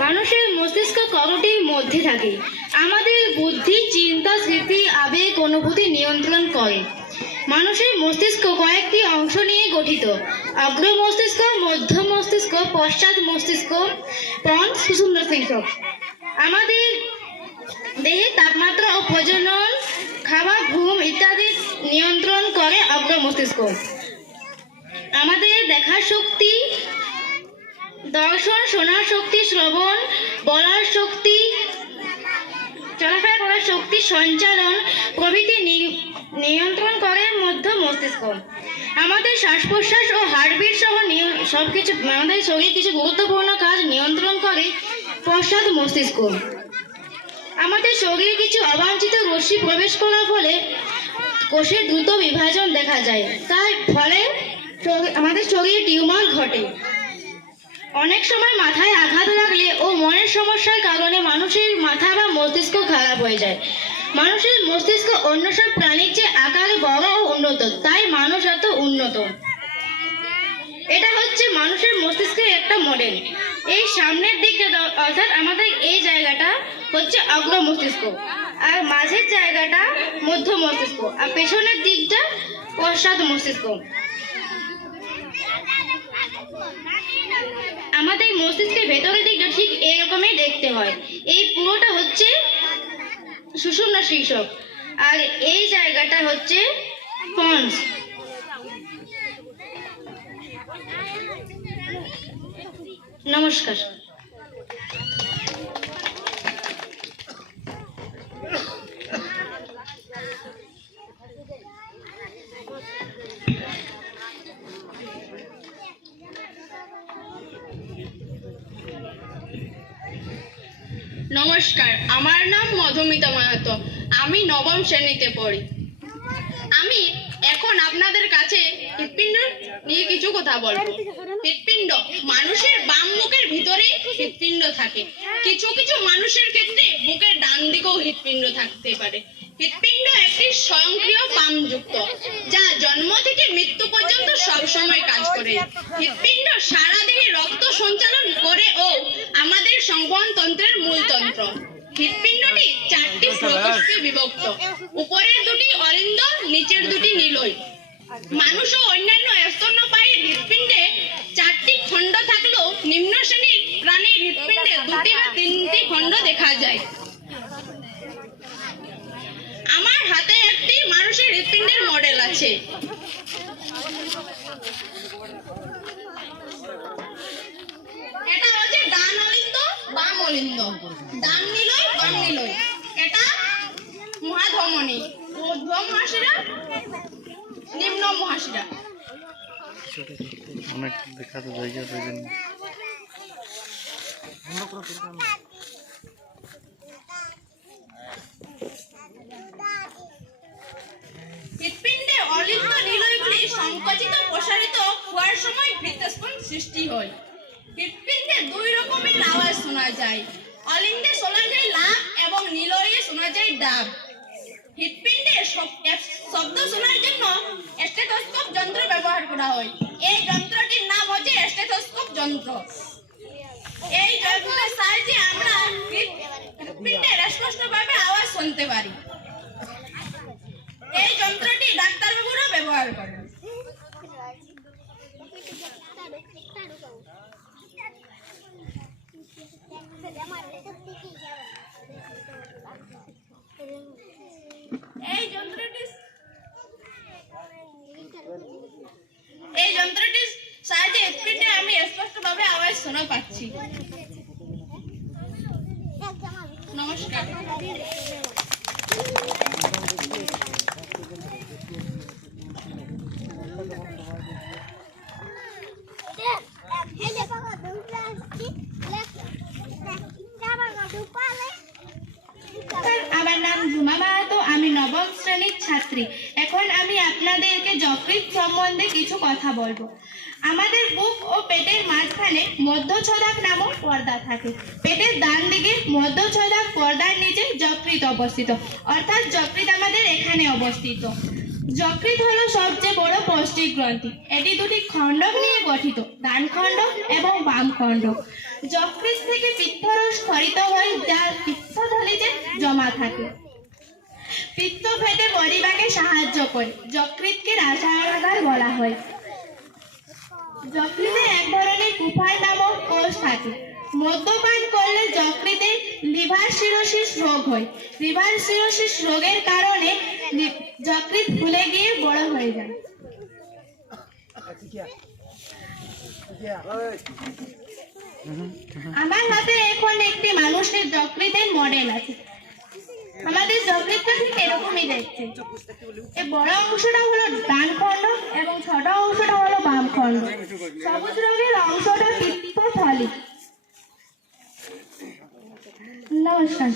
মানুষের মস্তিষ্ক কতটির মধ্যে থাকে। আমাদের বুদ্ধি, চিন্তা, স্মৃতি, আবেগ, অনুভূতি নিয়ন্ত্রণ করে। মানুষের মস্তিষ্ক কয়েকটি অংশ নিয়ে গঠিত: অগ্র মস্তিষ্ক, মধ্য মস্তিষ্ক, পশ্চাৎ মস্তিষ্ক, পঞ্চ সুষুম্না মস্তিষ্ক। আমাদের দেহে তাপমাত্রা ও প্রজনন, খাওয়া, ঘুম ইত্যাদি নিয়ন্ত্রণ করে অগ্র মস্তিষ্ক। আমাদের দেখার শক্তি, দর্শন, শোনার শক্তি, শ্রবণ, বলার শক্তি, চলাফেরা করার শক্তি, সঞ্চালন প্রভৃতি নিয়ন্ত্রণ করে মধ্য মস্তিষ্ক। আমাদের শ্বাস প্রশ্বাস ও হার্টবিট সহ সবকিছু, আমাদের শরীরে কিছু গুরুত্বপূর্ণ কাজ নিয়ন্ত্রণ করে পশ্চাৎ মস্তিষ্ক। আমাদের শরীরে কিছু অবাঞ্ছিত রশ্মি প্রবেশ করার ফলে কোষের দ্রুত বিভাজন দেখা যায়, তাই ফলে আমাদের শরীরে টিউমার ঘটে। অনেক সময় মাথায় আঘাত লাগলে ও মনের সমস্যার কারণে মানুষের মাথা বা মস্তিষ্ক খারাপ হয়ে যায়। মানুষের মস্তিষ্ক অন্য সব প্রাণীর চেয়ে আকারে বড় ও উন্নত, তাই মানুষ এত উন্নত। এটা হচ্ছে মানুষের মস্তিষ্কের একটা মডেল। এই সামনের দিকটা অর্থাৎ আমাদের এই জায়গাটা হচ্ছে অগ্র মস্তিষ্ক, আর মাঝের জায়গাটা মধ্য মস্তিষ্ক, আর পেছনের দিকটা পশ্চাৎ মস্তিষ্ক। আমাদের মস্তিষ্কের ভেতরের দিকটা ঠিক এরকমই দেখতে হয়। এই পুরোটা হচ্ছে সুষুম্না শীর্ষক, আর এই জায়গাটা হচ্ছে পঞ্চ। নমস্কার। নমস্কার, আমার নাম মধুমিতা মাহাতো। আমি নবম শ্রেণীতে পড়ি। আমি এখন আপনাদের কাছে হৃৎপিণ্ড নিয়ে কিছু কথা বলবো। হৃৎপিণ্ড, মানুষের বাম বুকের ভিতরে হৃৎপিণ্ড থাকে। কিছু কিছু মানুষের ক্ষেত্রে বুকের ডান দিকেও হৃৎপিণ্ড থাকতে পারে। হৃৎপিণ্ড একটি স্বয়ংক্রিয় পাম্পযুক্ত, যা জন্ম থেকে মৃত্যু পর্যন্ত সবসময় কাজ করে। হৃৎপিণ্ড সারা দেহে রক্ত সঞ্চালন করে ও আমাদের সংবহন তন্ত্রের মূল তন্ত্র। হৃৎপিণ্ডটি 4টি প্রকোষ্ঠে বিভক্ত। উপরের দুটি অলিন্দ, নিচের দুটি নিলয়। মানুষ ও অন্যান্য স্তন্যপায়ীর হৃৎপিণ্ডে 4টি খণ্ড থাকলেও নিম্ন শ্রেণীর প্রাণীর হৃৎপিণ্ডে 2টি বা 3টি খণ্ড দেখা যায়। আমার হাতে একটি মানুষের হৃৎপিণ্ডের মডেল আছে। এটা হচ্ছে ডান অলিন্দ, বাম অলিন্দ, ডান নিলয়, বাম নিলয়। এটা মহাধমনী, ঊর্ধ্ব মহাশিরা, নিম্ন মহাশিরা। অনেক দেখাতে জায়গা দেবেন। হৃৎপিণ্ডে অলিন্দ নিলয়গুলি সংকুচিত প্রসারিত হওয়ার সময় বৃত্তস্পন্দ সৃষ্টি হয়। হৃৎপিণ্ডে 2 রকমের আওয়াজ শোনা যায়। অলিন্দে শোনা যায় লাফ এবং নিলয়ে শোনা যায় ডাব। হৃৎপিণ্ডে শব্দ শোনার জন্য স্টেথোস্কোপ যন্ত্র ব্যবহার করা হয়। এই যন্ত্রটির নাম হচ্ছে স্টেথোস্কোপ যন্ত্র। এই যন্ত্রের সাহায্যে আমরা হৃৎপিণ্ডের স্পষ্টভাবে আওয়াজ শুনতে পারি। এই যন্ত্রটি ডাক্তারবাবুরা ব্যবহার করেন। এই যন্ত্রটির সাহায্যে হৃৎপিণ্ডে আমি স্পষ্টভাবে আওয়াজ শোনা পাচ্ছি। নমস্কার। আমার নাম ঝুমা মাহাতো, আমি নবম শ্রেণীর ছাত্রী। এখন আমি আপনাদেরকে যকৃৎ সম্বন্ধে কিছু কথা বলবো। আমাদের বুক ও পেটের মাঝখানে মধ্যচ্ছদাক নামক পর্দা থাকে। পেটের ডান দিকে মধ্যচ্ছদাক পর্দার নিচে যকৃৎ অবস্থিত, অর্থাৎ যকৃৎ আমাদের এখানে অবস্থিত। যকৃৎ হলো সবচেয়ে বড় পৌষ্টিক গ্রন্থি। এটি 2টি খণ্ড নিয়ে গঠিত, ডান খণ্ড এবং বাম খণ্ড। যকৃৎ থেকে পৃথক জমা থাকে। পিত্ত ফেটে মরিবাকে সাহায্য করে। যকৃৎকে রাসায়নাগার বলা হয়। যকৃতে এক ধরনের কুফার নামক কোষ থাকে। মদ্যপান করলে যকৃতে লিভার সিরোসিস রোগ হয়। লিভার সিরোসিস রোগের কারণে যকৃৎ ফুলে গিয়ে বড় হয়ে যায়। আমার হাতে এখন একটি মানুষের যকৃতের মডেল আছে। আমাদের যকৃৎটা ঠিক এরকমই দেখতে। এই বড় অংশটা হলো ডান খণ্ড এবং ছোট অংশটা হলো বাম খণ্ড। সবুজ রঙের অংশটা পিত্তথলি। নমস্কার।